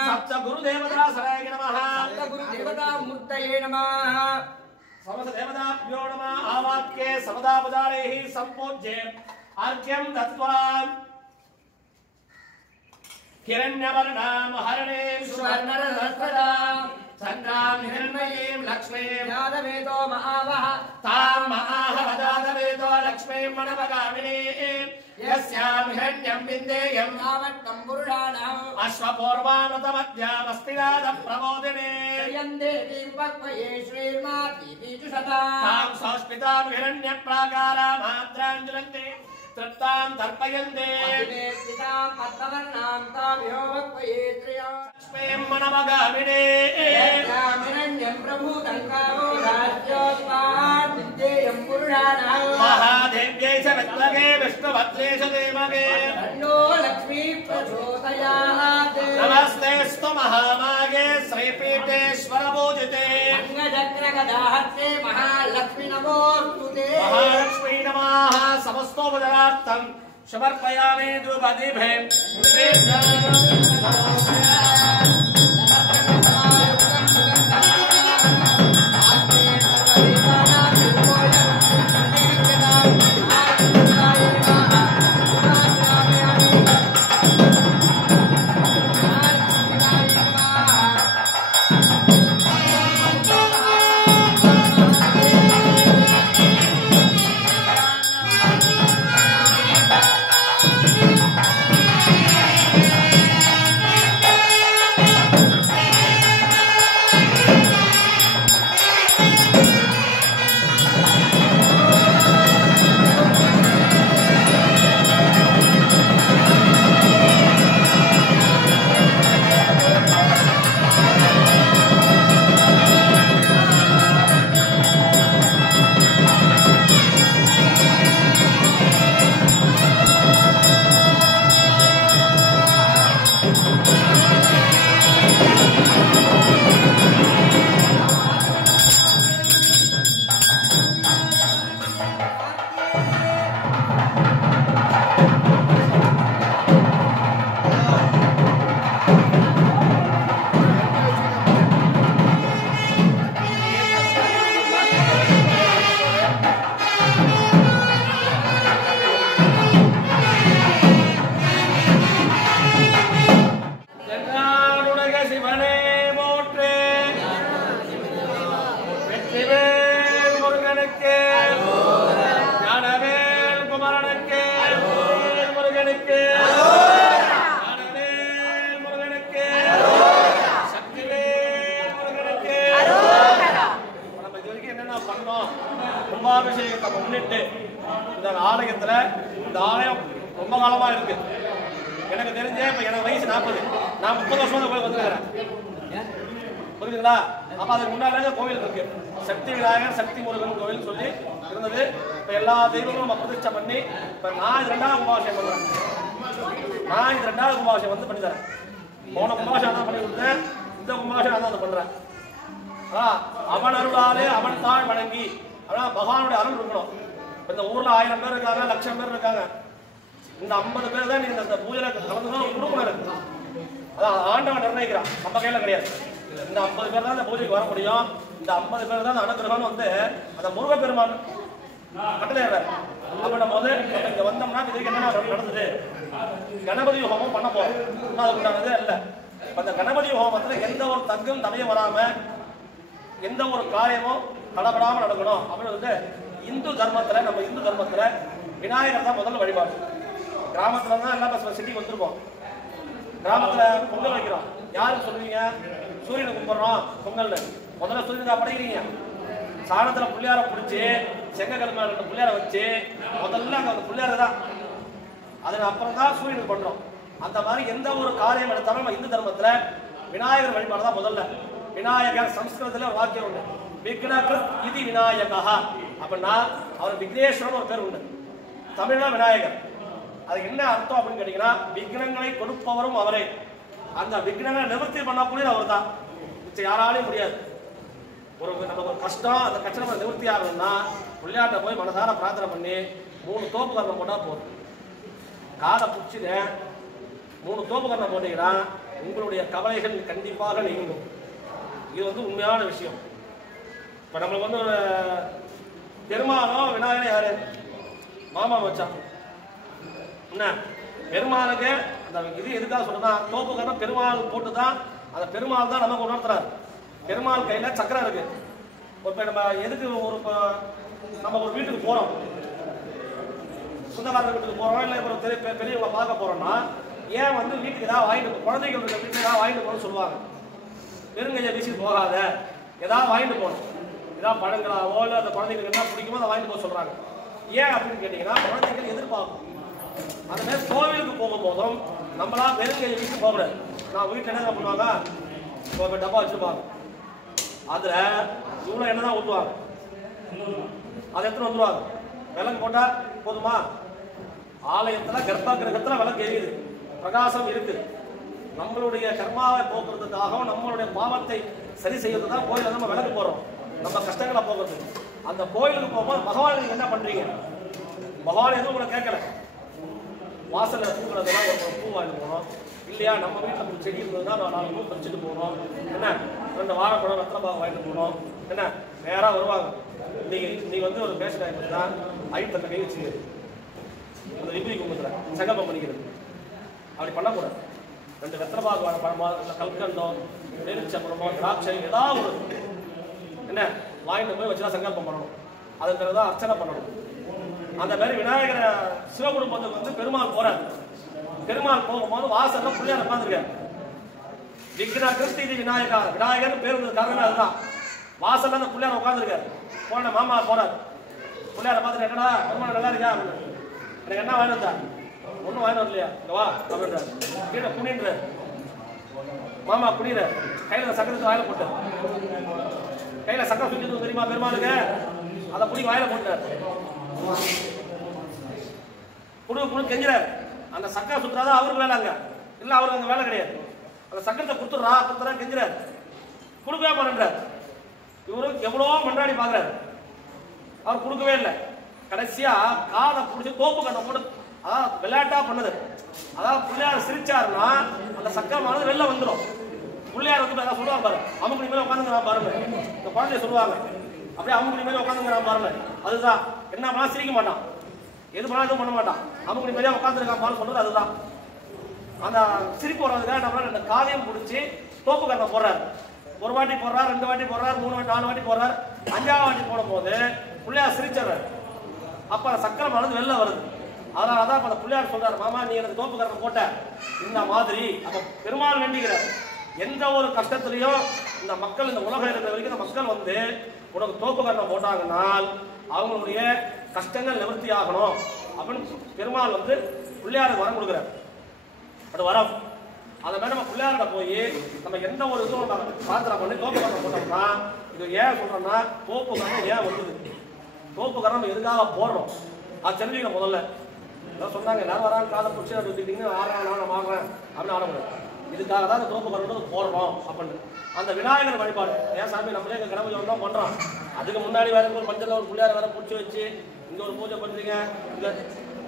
सप्तगुरुदेवतासनाय नमः सप्तगुरुदेवतामूर्तये नमः समस्त देवताभ्यो नमः आवाक्ये समदापदारैः सम्पूज्य अर्घ्यं दत्त्वा हिरण्यवर्णां हरणीं सुवर्णरसदां चन्द्रां हिरण्मयीं लक्ष्मीं यादवेदो महावः तां महावदादवेदो लक्ष्मीं मनवगामिनीं यस्यां हिरण्यं विन्देयं यावत्तं पुरुषाणाम् अश्वपूर्वामृतमध्यामस्तिनादप्रबोधिने श्रियन्ते दीपक्वये श्रीर्माति बीजुषता तां संस्कृतां हिरण्यप्राकारामात्रां ज्वलन्ति तृप्तां तर्पयन्ते पितां पद्मवर्णां तां योवक्वये त्रियां लक्ष्मीं मनवगामिने हिरण्यं प्रभूतं कामो राज्योत्पात् विद्येयं पुरुषाणाम् महादेव्यै च विद्महे विष्णुभद्रे च धीमहि तन्नो लक्ष्मी प्रचोदयात् नमस्तेऽस्तु महामाये श्रीपीठेश्वरपूजिते अंगचक्रगदाहस्ते महालक्ष्मी नमोऽस्तुते महालक्ष्मी नमः समस्तोपचारार्थं समर्पयामि द्रुपदीभे என்னென்ன பண்ணோம் கும்பாபிஷேகத்தை முன்னிட்டு இந்த ஆலயத்துல இந்த ஆலயம் ரொம்ப காலமா இருக்கு. எனக்கு தெரிஞ்ச இப்ப எனக்கு வயசு 40, நான் 30 வருஷம் கோயில் வந்துருக்கிறேன். புரியுதுங்களா? அப்ப அதுக்கு முன்னாடி கோவில் இருக்கு. சக்தி விநாயகர் சக்தி முருகன் கோவில் சொல்லி இருந்தது. இப்ப எல்லா தெய்வங்களும் பிரதிஷ்டை பண்ணி இப்ப நான் இது 2வது கும்பாபிஷேகம் பண்றேன். நான் இது 2வது கும்பாபிஷேகம் வந்து பண்ணி தரேன். போன கும்பாபிஷேகம் தான் பண்ணி கொடுத்தேன், இந்த கும்பாபிஷேகம் தான் பண்றேன். அவன் அருளாலே அவன் தாழ் வணங்கி, அதான் பகவானுடைய அருள் இருக்கணும். இந்த ஊர்ல 1000 பேர் இருக்காங்க, 1,00,000 பேர் இருக்காங்க. இந்த 50 பேர் தான் நீங்க இந்த பூஜையில கலந்துதான் உறுப்பினர் இருக்கு. அதான் ஆண்டவன் நிர்ணயிக்கிறான், நம்ம கையில கிடையாது. இந்த 50 பேர் தான் இந்த பூஜைக்கு வர முடியும். இந்த 50 பேர் தான் அனுகிரகம் வந்து அந்த முருகப்பெருமான் கட்டளையார் அப்படின்னும் போது இங்க வந்தோம்னா இதுக்கு என்ன நடந்தது, கணபதி ஹோமம் பண்ண போறோம். அதுக்குண்டானது இல்லை. அந்த கணபதி ஹோமத்துல எந்த ஒரு தங்கும் தடையும் வராம எந்த ஒரு காரியமும் தடப்படாம நடக்கணும் அப்படின்னு வந்து இந்து தர்மத்துல, நம்ம இந்து தர்மத்துல விநாயகர் தான் முதல்ல வழிபாடு. கிராமத்துல தான் எல்லாம் சிட்டிக்கு வந்திருக்கோம். கிராமத்துல பொங்கல் வைக்கிறோம். யாருக்கு சொல்லுவீங்க? சூரியனை கும்பிடுறோம் பொங்கல்னு. முதல்ல சூரியனை படைக்கிறீங்க. சாணத்துல புள்ளியார பிடிச்சி செங்கக்கல் மேல 2 புள்ளியார வச்சு முதல்ல அங்க அந்த புள்ளியார தான், அதுக்கு அப்புறம் தான் சூரியனுக்கு பண்றோம். அந்த மாதிரி எந்த ஒரு காரியம் எடுத்தாலும் நம்ம இந்து தர்மத்துல விநாயகர் வழிபாடு தான் முதல்ல. விநாயகர் சம்ஸ்கிருதத்துல ஒரு வாக்கியம் உண்டு, விக்னகிருத் இதி விநாயகா. அப்படின்னா அவர் விக்னேஸ்வரன் ஒரு பேர் உண்டு, தமிழ்ல விநாயகர். அது என்ன அர்த்தம் அப்படின்னு கேட்டீங்கன்னா, விக்னங்களை கொடுப்பவரும் அவரே, அந்த விக்னங்களை நிவர்த்தி பண்ணக்கூடிய அவர் தான். யாராலையும் முடியாது. நமக்கு ஒரு கஷ்டம், அந்த கஷ்டம் நிவர்த்தி ஆகணும்னா பிள்ளையாட்ட போய் மனசார பிரார்த்தனை பண்ணி 3 தோப்பு கரணம் போட்டா போதும். காதை பிடிச்சிங்க 3 தோப்பு கரணம் போட்டீங்கன்னா உங்களுடைய கவலைகள் கண்டிப்பாக நீங்கும். இது வந்து உண்மையான விஷயம். இப்ப நம்மளுக்கு வந்து ஒரு பெருமானம் விநாயகர் யாரு? மாமா வச்சான் என்ன பெருமானுக்கு அந்த இது எதுக்காக சொல்றதா, தோப்பு கரணம் பெருமாள் போட்டுதான், அந்த பெருமாள் தான் நமக்கு உணர்த்துறாரு. பெருமாள் கையில சக்கரம் இருக்கு. இப்ப நம்ம எதுக்கு நம்ம ஒரு வீட்டுக்கு போறோம், சொந்தக்காரங்க வீட்டுக்கு போறோம், இல்ல இப்போ பெரியவங்களை பார்க்க போறோம்னா ஏன் வந்து வீட்டுக்கு ஏதாவது வாங்கிட்டு, குழந்தைங்க வீட்டுக்கு ஏதாவது வாங்கிட்டு போகணும்னு சொல்லுவாங்க. பெருங்கையை வீசிட்டு போகாத, ஏதாவது வாங்கிட்டு போகணும். ஏதாவது பழங்களாவோ இல்லை அந்த குழந்தைங்களுக்கு என்ன பிடிக்குமோ அதை வாங்கிட்டு போக சொல்றாங்க. ஏன் அப்படின்னு கேட்டீங்கன்னா, குழந்தைகள் எதிர்பார்க்கும். அந்த மாதிரி கோவிலுக்கு போகும் போதும் நம்மளா பெருங்கையை வீசி போகக்கூடாது. நான் வீட்டில் என்ன பண்ணுவாங்க, டப்பா வச்சுருப்பாங்க, அதுல இவ்வளவு எண்ணெய் தான் ஊற்றுவாங்க, அதை எடுத்துட்டு வந்துருவாங்க. விளக்கு போட்டா போதுமா? ஆலயத்துல கர்ப்ப கிரகத்துல விளக்கு எரியுது, பிரகாசம் இருக்கு. நம்மளுடைய கர்மாவை போக்குறதுக்காகவும் நம்மளுடைய பாவத்தை சரி செய்யறதுக்கு தான் கோயில நம்ம விளக்கு போறோம், நம்ம கஷ்டங்களை போக்குறது. அந்த கோயிலுக்கு போகும்போது பகவான் நீங்க என்ன பண்றீங்க? பகவான் எதுவும் உங்களை கேட்கல. வாசல்ல பூக்கிறதுலாம் ஒரு பூ வாங்கிட்டு போகணும் இல்லையா? நம்ம வீட்டில் ஒரு செடி இருந்ததுன்னா 4 பூ பறிச்சுட்டு போகணும். என்ன 2 வாழைப்பழம் ரத்தனபாகம் வாங்கிட்டு போகணும். என்ன நேராக வருவாங்க. நீங்க வந்து ஒரு பேஷண்ட் ஆகிட்டுனா ஐட்டத்தை கை வச்சு அந்த விபதி கும்பத்தில் சங்கல்பம் பண்ணிக்கிறது. அப்படி பண்ணக்கூடாது. 2 ரத்தனபாகம் வாழைப்பழமோ இல்லை கல்கண்டோ பேரிச்சம்பழமோ திராட்சை ஏதாவது ஒரு என்ன வாங்கிட்டு போய் வச்சுதான் சங்கல்பம் பண்ணணும். அதன் பிறகுதான் அர்ச்சனை பண்ணணும். அந்த மாதிரி விநாயகரை சிவகுடும்பத்துக்கு வந்து பெருமாள் போறாரு. பெருமாள் போகும்போது வாசல்ல பிள்ளையார் உட்காந்துருக்காரு. விக்னா கிருஷ்டி விநாயகா, விநாயகர் பேர் வந்தது காரணமே அதுதான். வாசல்ல அந்த பிள்ளையார் உட்காந்துருக்காரு. போன மாமா போறாரு. பிள்ளையார பார்த்துட்டு என்னடா பெருமாள் நல்லா இருக்கா? எனக்கு என்ன வாங்கிட்டு வந்தா? ஒன்றும் வாங்கிட்டு வரலையா? இங்க வா அப்படின்றாரு. கீழே குனின்ற மாமா குனிற கையில சக்கரத்துக்கு வாயில போட்டார். கையில சக்கரம் சுற்றிட்டு தெரியுமா பெருமாளுக்கு? அதை புடி வாயில போட்டார். குடு கெஞ்சிறாரு. அந்த சக்கரை சுத்துறாத அவருக்கு வேலை அங்க இல்ல, அவருக்கு அங்க வேலை கிடையாது. அந்த சக்கரத்தை குடுத்துறா கெஞ்சிறாரு. கொடுக்கவே மாட்டேன்றார். இவரு எவ்வளவோ மன்றாடி பாக்குறாரு, அவர் கொடுக்கவே இல்லை. கடைசியா காதை பிடிச்சி தோப்பு கண்ணை போட்டு, அதாவது விளையாட்டா பண்ணது. அதாவது பிள்ளையார் சிரிச்சாருன்னா அந்த சக்கரமானது வெளில வந்துடும். பிள்ளையார் வந்து அதான் சொல்லுவாங்க பாரு, அமுக்குடி மேல உட்காந்துங்கிறான் பாருங்க. இந்த குழந்தைய சொல்லுவாங்க அப்படியே அமுக்குடி மேல உட்காந்துங்கிறான் பாருங்க. அதுதான் என்ன பண்ணா சிரிக்க மாட்டான், எது பண்ணா எதுவும் பண்ண மாட்டான். அமுக்குடி மேலே உட்காந்துருக்கான் பாரு சொல்றது அதுதான். அந்த சிரிப்பு வர்றதுக்காக நம்மளால இந்த காதையும் பிடிச்சி தோப்பு கண்ணை போடுறாரு. 1 வாட்டி போடுறாரு, 2 வாட்டி போடுறாரு, 3 வாட்டி 4 வாட்டி போடுறாரு. 5ஆவது வாட்டி போடும் போது பிள்ளையார் சிரிச்சாரு. அப்ப அந்த சக்கரமானது வெளில வருது. அதனாலதான் அந்த பிள்ளையார் சொல்றாரு, மாமா நீ எனக்கு தோப்பு கரணம் போட்ட இந்த மாதிரி. அப்ப பெருமாள் வேண்டிக்கிறார், எந்த ஒரு கஷ்டத்திலையும் இந்த மக்கள், இந்த உலகம் இருக்கிற வரைக்கும் இந்த மக்கள் வந்து உனக்கு தோப்பு கரணம் போட்டாங்கன்னால் அவங்களுடைய கஷ்டங்கள் நிவர்த்தி ஆகணும் அப்படின்னு பெருமாள் வந்து பிள்ளையாருக்கு வரம் கொடுக்குறாரு. அது வரம். அதை மாதிரி நம்ம பிள்ளையார்கிட்ட போய் நம்ம எந்த ஒரு இதுவும் பிரார்த்தனை பண்ணி தோப்பு கரணம் போட்டோம்னா, இது ஏன் சொல்றோம்னா தோப்பு கரணம் ஏன் வந்தது, தோப்பு கரணம் நம்ம எதுக்காக போடுறோம் அது தெரிஞ்சுக்கணும். முதல்ல எல்லாம் சொன்னாங்க எல்லாரும் வராங்க காதை பிடிச்சி அது வச்சுக்கிட்டீங்கன்னா ஆடுறாங்க நான் வாங்குறேன் அப்படின்னு ஆட முடியாது. இதுக்காக தான் அந்த தோப்பு கரணம் போடுறோம் அப்படின்னு. அந்த விநாயகர் வழிபாடு ஏன் சாமி நம்மளே எங்கள் கணபதி தான் பண்ணுறோம். அதுக்கு முன்னாடி வேற ஒரு மஞ்சள் ஒரு பிள்ளையார வேற பிடிச்சி வச்சு இங்கே ஒரு பூஜை பண்ணுறீங்க.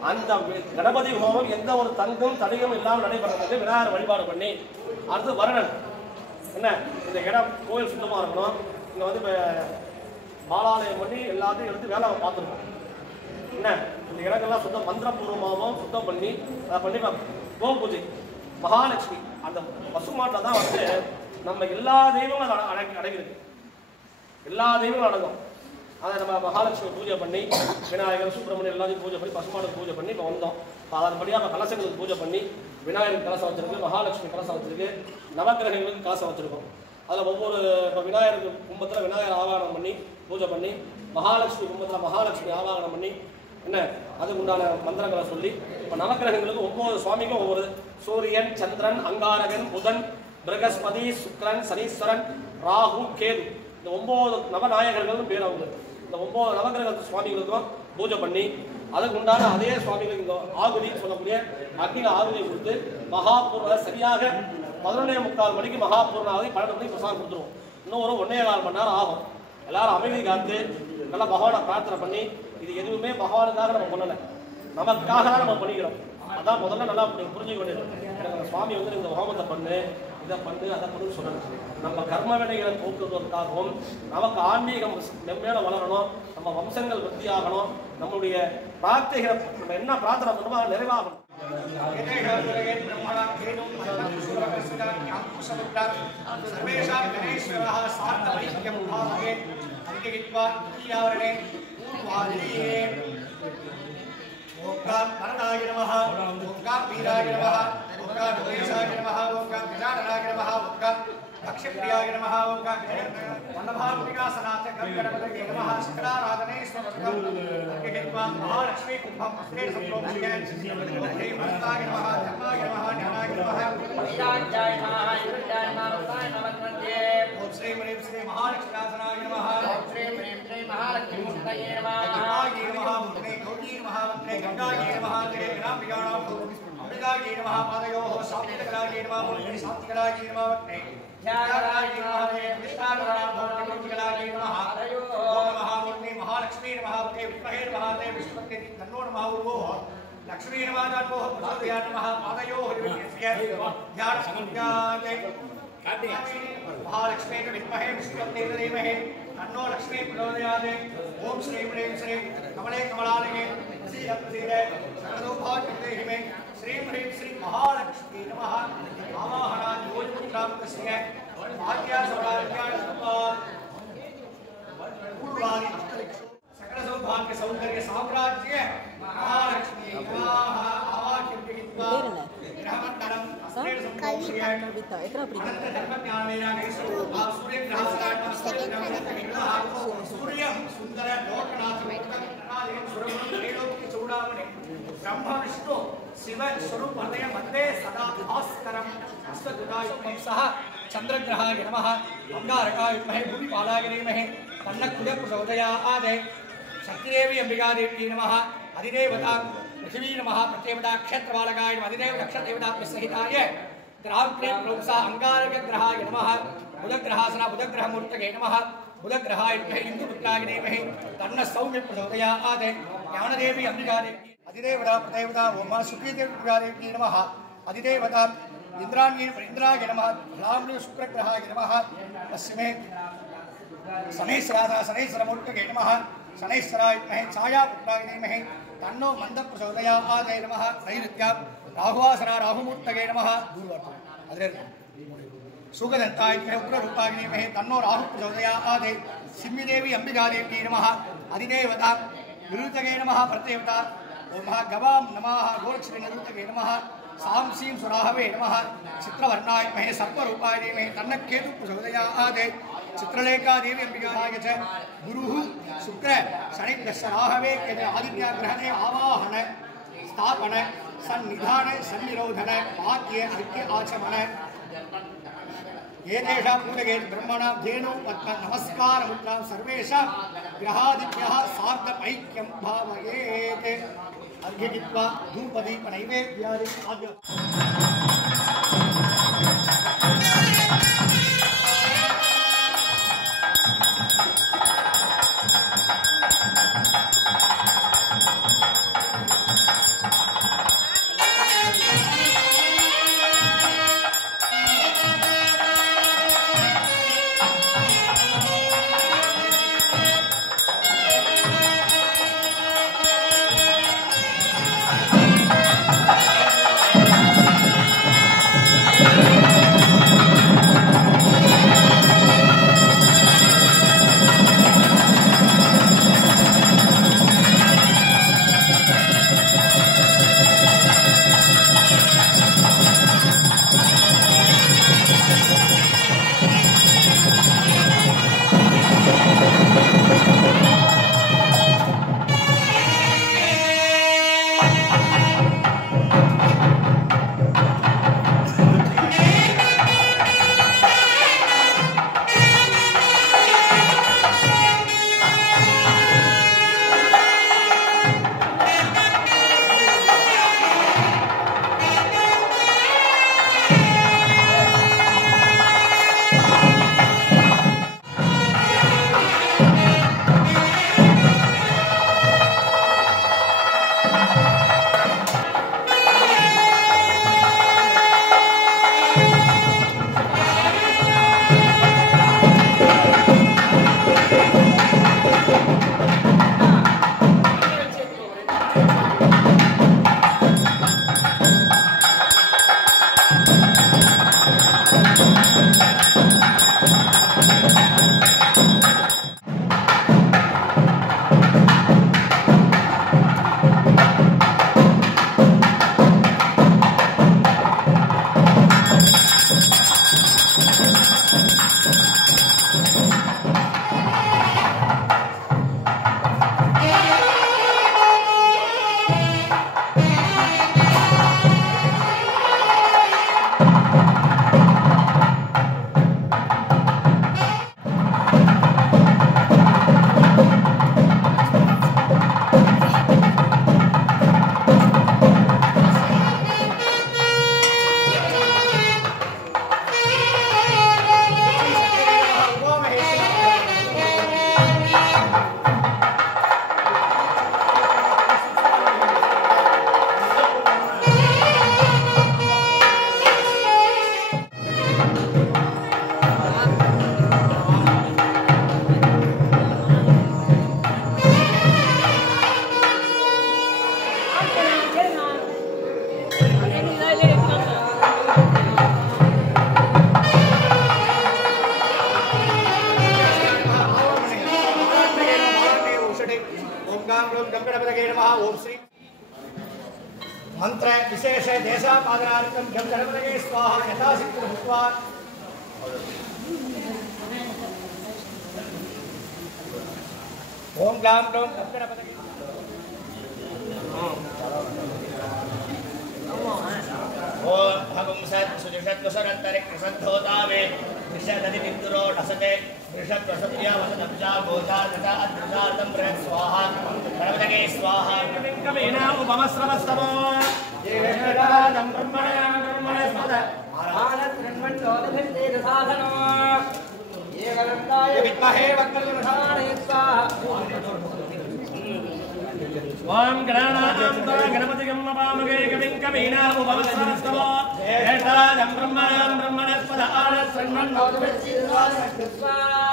அந்த கணபதி ஹோமம் எந்த ஒரு தங்கும் தடையும் இல்லாமல் நடைபெறதுக்கு விநாயகர் வழிபாடு பண்ணி அடுத்து வருணன் என்ன இந்த இடம் கோயில் சுத்தமாக இருக்கணும். இங்கே வந்து இப்போ பாலாலயம் பண்ணி எல்லாத்தையும் எடுத்து வேலை பார்த்துருக்கோம். என்ன இந்த இடங்கள்லாம் சுத்தம் மந்திரபூர்வமாகவும் சுத்தம் பண்ணி அதை பண்ணி கோ பூஜை மகாலட்சுமி அந்த பசுமாட்டில் தான் வந்து நம்ம எல்லா தெய்வங்களும் அடங்கிருக்கு. எல்லா தெய்வங்களும் அடங்கும். அதை நம்ம மகாலட்சுமி பூஜை பண்ணி விநாயகர் சுப்பிரமணியம் எல்லாத்தையும் பூஜை பண்ணி பசுமாட்டுக்கு பூஜை பண்ணி இப்போ வந்தோம். அதன்படியாக நம்ம கலசங்களுக்கு பூஜை பண்ணி விநாயகருக்கு கலசம் வச்சிருக்கு, மகாலட்சுமி கலசம் வச்சிருக்கு, நவக்கிரகங்களுக்கு கலசம் வச்சிருக்கோம். அதில் ஒவ்வொரு இப்போ விநாயகருக்கு கும்பத்தில் விநாயகர் ஆவாகனம் பண்ணி பூஜை பண்ணி, மகாலட்சுமி கும்பத்தில் மகாலட்சுமி ஆவாகனம் பண்ணி என்ன அதுக்கு உண்டான மந்திரங்களை சொல்லி இப்போ நவக்கிரகங்களுக்கு ஒவ்வொரு சுவாமிக்கும் ஒவ்வொரு சூரியன், சந்திரன், அங்காரகன், புதன், பிரகஸ்பதி, சுக்ரன், சனீஸ்வரன், ராகு, கேது இந்த 9 நவநாயகர்களும் பேர் அவங்களுக்கு. இந்த 9 நவக்கிரக சுவாமிகளுக்கும் பூஜை பண்ணி அதுக்கு உண்டான அதே சுவாமிகளுக்கு இந்த ஆகுதின்னு சொல்லக்கூடிய அக்னியில் ஆகுதியை கொடுத்து மகாபூர்ண சரியாக 11:45 மணிக்கு மகாபூர்ணாவதி 12 மணிக்கு பிரசாதம் கொடுத்துருவோம். இன்னும் ஒரு 1.25 மணி நேரம் ஆகும். எல்லாரும் அமைதி காத்து நல்லா பகவானை பிரார்த்தனை பண்ணி இது எதுவுமே பகவானுக்காக நம்ம பண்ணலை, நமக்காக தான் நம்ம பண்ணிக்கிறோம். அதான் முதல்ல நல்லா புரிஞ்சுக்க வேண்டியது. எனக்கு அந்த சுவாமி வந்து இந்த ஹோமத்தை பண்ணு இதை பண்ணு அதை பண்ணு சொல்லணும். நம்ம கர்ம வினைகளை போக்குவதற்காகவும் நமக்கு ஆன்மீகம் மென்மேல வளரணும், நம்ம வம்சங்கள் விருத்தி ஆகணும், நம்மளுடைய பிரார்த்தைகளை நம்ம என்ன பிரார்த்தனை பண்ணுமோ அது நிறைவாகணும். ஓம் வரதாய நமஹ, ஓம் வீராய நமஹ, ஓம் கணேசாய நமஹ, ஓம் கஜானனாய நமஹ, ஓம் லக்ஷ்மிப்ரியாய நமஹ, ஓம் வல்லபாவிகாசநாத கணபதயே நமஹ, சக்கராராதனே ஸ்வரம் அங்கேத்வா மகாலட்சுமி கும்பம் அஸ்மே சப்ரோக்ஷே ஸ்ரீ மஸ்தாய நமஹ, தர்மாய நமஹ, ஞானாய நமஹ, ஈராஜாய நமஹ, ஈராஜாய நமஹ, நமஸ்தே. ஓம் ஸ்ரீ மரீம் ஸ்ரீ மகாலட்சுமிநாதனாய நமஹ, ஓம் ஸ்ரீ மரீம் ஸ்ரீ மகாலட்சுமி மூர்த்தயே நமஹ, கங்காயே நமஹ, முத்ரே கௌரி நமஹ, முத்ரே கங்காயே நமஹ, திரே விநாம்பிகாணாம் அம்பிகாயே நமஹ, பாதயோः சாந்திகளாயே நமஹ, முத்ரே சாந்திகளாயே நமஹ, முத்ரே ध्यानाय नमः विष्णाय नमः मूर्तिगलाय नमः ओम महामूर्ति महालक्ष्मी नमः ओके विद्महे नमः ते विष्णुपत्नी तन्नो नमः उर्वो लक्ष्मी नमः जातो प्रचोदयाय नमः पादयोः विद्महे ध्यान संज्ञाते महालक्ष्मी विद्महे विष्णुपत्नी धीमहि तन्नो लक्ष्मी प्रचोदयात् ओम श्री ह्रीं श्री कमले कमलालये श्रीरत्नधीरे सर्वसौभाग्यदेहि मे श्री ह्रीं श्री महालक्ष्मी नमः आवाहनात् योजपुत्राप्तस्य भाग्या सौभाग्या पूर्वाणि सकल सौभाग्य सौंदर्य साम्राज्य महालक्ष्मी आवाह्य विहित्वा ग्रहमण्डलम् अस्तेन सम्प्रोक्ष्य धर्मज्ञानेन सूर्य ग्रहस्तात् सूर्यं सुन्दर लोकनाथं सुरगुणं चूडामणि ब्रह्म विष्णु शिव स्वरूप हृदय मध्ये सदा भास्करम् अश्वगुणायुक्तं सह चंद्रग्रहाय नमः अंगारकाय विद्महे भूमिपालाय धीमहि तन्नः प्रचोदयात् शक्तिदेवी अंबिकादेवी नमः अधिदेवता पृथिवी नमः प्रत्येवता क्षेत्रपालकाय नमः अधिदेव नक्षत्रदेवता सहिताय ग्राम्प्रे प्रोक्सा अंगारकग्रहाय नमः बुधग्रहासना बुधग्रहमूर्तये नमः बुधग्रहाय विद्महे इंदुपुत्राय धीमहि तन्नः सौम्य प्रचोदयात् ज्ञानदेवी अंबिकादेवी अधिदेवता प्रदेवता ओम शुक्रीदेवी नमः अधिदेवता इंद्राय नमः ब्राह्मण शुक्रग्रहाय नमः तस्मै शनैश्वराय शनैश्वरमूर्तये नमः शनैश्वराय विद्महे छायापुत्राय धीमहि तन्नो मन्दप्रचोदयात् नमः नैऋत्यां राहुवासना राहुमूर्तये नमः सुगदत्ताय उग्ररूपाय धीमहि तन्नो राहु प्रचोदयात् सिंहदेवी अंबिकादेवी नमः अधिदेवता निरुतये नमः प्रत्येवता ओम गवां नमः गोलक्ष्मी निरुतये नमः सां सीं सुराहवे नमः चित्रवर्णाय महे सर्वरूपाय धीमहि तन्नः केतु प्रचोदयात् चित्रलेखा देवी अंबिकाय च गुरुः शुक्र शनिदश राहवे केंद्र आदित्य ग्रहणे आवाहन स्थापन सन्निधान सन्निरोधन वाक्य अर्घ्य आचमन एतेषां पूजके ब्रह्मणां धेनु पद्म नमस्कार मुद्रां सर्वेषां ग्रहादिभ्यः सार्धैक्यं भावयेत् अर्घ्यगित्वा धूपदीप नैवेद्यादि मंत्र विशेष देशापादनार्थं गणपतये स्वाहा यथाशक्ति भूत्वा ओम गाम गम गणपतये ओम भगं सत् सुजषत् कुशरन्तरे कृसद्धोतावे विषदधि बिन्दुरो ढसते विषत् वसत्या वसदब्जा गोता तथा अद्रुजातं बृहत् स्वाहा गणपतये स्वाहा कमेना उपमस्रवस्तमो येषरादं ब्रह्मणां ब्रह्मणस्पद आनत् ब्रह्मण्डोदभिर्ते साधनो ये वरन्दाय विद्महे वक्रतुण्डाय स्वाहा ओम गणानां गणपतिगं नमामहे कविं कवीना उपमस्रवस्तमो येषरादं ब्रह्मणां ब्रह्मणस्पद आनत् ब्रह्मण्डोदभिर्ते स्वाहा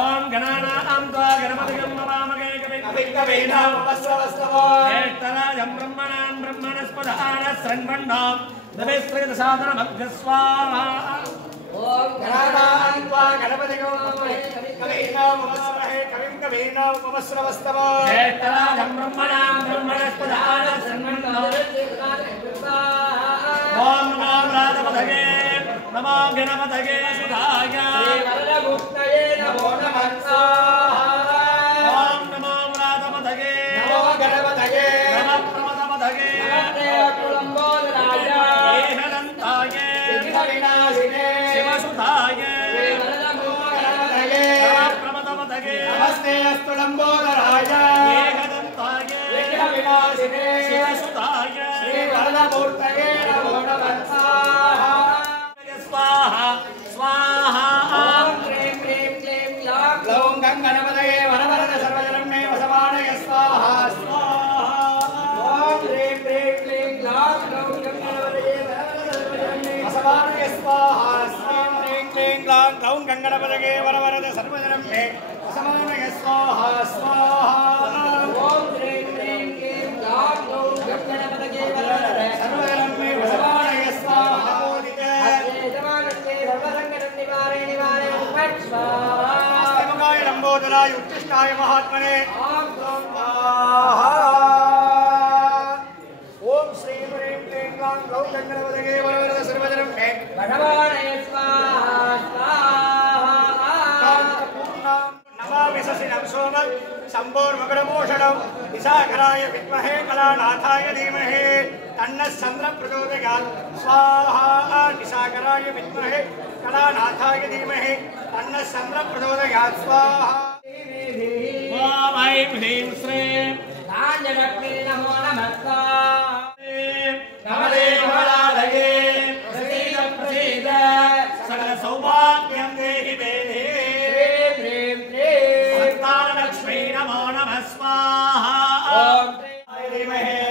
ओम गणानां गणपतिगं नमामहे कविं कवीना उपमस्रवस्तमो येषरादं ब्रह्मणां ब्रह्मणस्पद आनत् ब्रह्मण्डोदभिर्ते स्वाहा ओम गणानां गणपतिगं नमामहे कवीना उपमस्रवस्तमो कविं कवीना उपमस्रवस्तमो येषरादं ब्रह्मणां ब्रह्मणस्पद आनत् ब्रह्मण्डोदभिर्ते स्वाहा ओम नमो राजपदये नमो गणपतये सुधाय वरदमुक्तये नमो नमः स्वाहा ओम नमो व्रातपतये नमो गणपतये नमः प्रमदपतये नमस्ते कुलम्बोदराय एकदन्ताय विघ्नविनाशिने शिवसुधाय वरदमुक्तये नमः प्रमदपतये नमस्ते अस्तु लंबोदराय एकदन्ताय विघ्नविनाशिने शिवसुधाय श्री वरदमूर्तये नमो नमः स्वाहा स्वाहा स्वाहा ॐ क्लीं क्लीं क्लीं क्लां लौं गंगणपतये वरवरद सर्वजनं मे वसमानय स्वाहा स्वाहा ॐ क्लीं क्लीं क्लीं क्लां क्लौं गणपतये वसमानय स्वाहा स्वाहा क्लीं क्लीं ग्लां ग्लौं गंगणपतये वरवरद सर्वजनं मे वसमानय स्वाहा स्वाहा ॐ क्लीं क्लीं क्लीं क्लां क्लौं गणपतये सर्वजनं मे वसमानय स्वाहा नमोकाय लंबोदराय उत्कृष्टाय महात्मने ओम श्री ह्रीं क्लीं ग्लां ग्लौं गंगणपतये वरवरद सर्वजनं मे नमाविशसिनं सोमं सम्भोर्मकरभूषणं विशाखराय विद्महे कलानाथाय धीमहि तन्नः चन्द्रः प्रचोदयात् स्वाहा विशाखराय विद्महे कलानाथाय धीमहि तन्नः चन्द्रः प्रचोदयात् स्वाहा ओम ऐं ह्रीं श्रीं नमो नमः नमदेवलालये प्रसीद प्रसीद सकल सौभाग्यं देहि देहि संतानलक्ष्मी नमो नमः स्वाहा धीमहि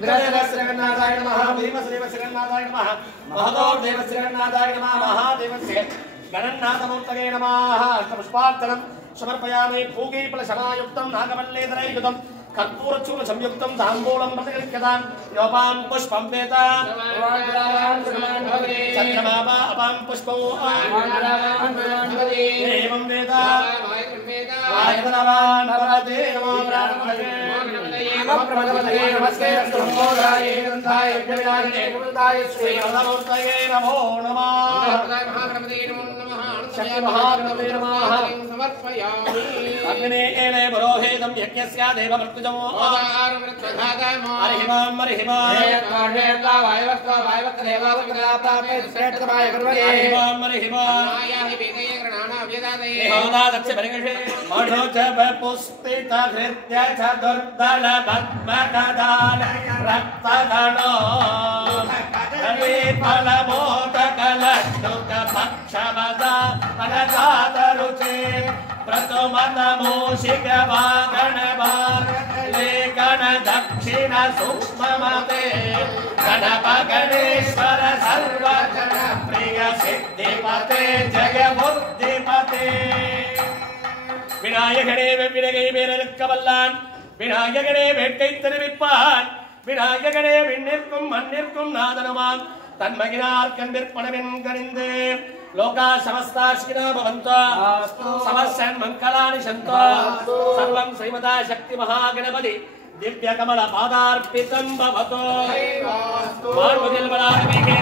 रुद्रदेवश्रीगन्नाथाय नमः भीमश्रीवश्रीगन्नाथाय नमः महदोर्देवश्रीगन्नाथाय नमः महादेवस्य गणन्नाथमूर्तये नमः अष्टपुष्पार्चनं समर्पयामि पूगीफलशमायुक्तं नागवल्लेधरयुक्तं कर्पूरचूर्ण संयुक्तं ताम्बूलं प्रतिगृह्यतां योपां पुष्पं वेता चन्द्रमापा अपां पुष्पौ एवं वेता आयतनवान् भवते नमो ब्राह्मणे प्रमदवते नमस्ते स्तुमोदाय गन्धाय विद्याय गुरुदाय श्री नमोस्तये नमो नमः शक्ति महागणपते नमः समर्पयामि अग्ने एले बरोहेदं यज्ञस्य देवमर्तुजो हरिहिमां हरिहिमां कार्येता वायवस्ता वायवक्रेवावक्रातापे श्रेष्ठमाय कर्मणे हरिहिमां हरिहिमां आयाहि वेदये गणाना वेदादये होदा दक्ष परिगषे मढो च पुस्तित हृत्य च दुर्दल भद्मकदान रक्तगणो हरि फलमोदकलड्डुक भक्षवदा अनजातरुचे प्रथमनमोषिकवागणवाग लेखन दक्षिण सूक्ष्ममते गणपगणेश्वर सर्वजन प्रिय सिद्धिपते जय बुद्धिपते विनायकने विनगै मेलकवल्लान विनायकने वेट्कै தெரிவிப்பான் விநாயகனே விண்ணிற்கும் மண்ணிற்கும் நாதனமாம் தன்மகினார் கண்டிற்பனமென் கணிந்து लोका समस्ताश्किनो भवन्तो समस्यन् मङ्गलानि सन्तो सर्वं श्रीमता शक्ति महागणपति दिव्य कमल पादार्पितं भवतो मार्गदिल बलार्पिके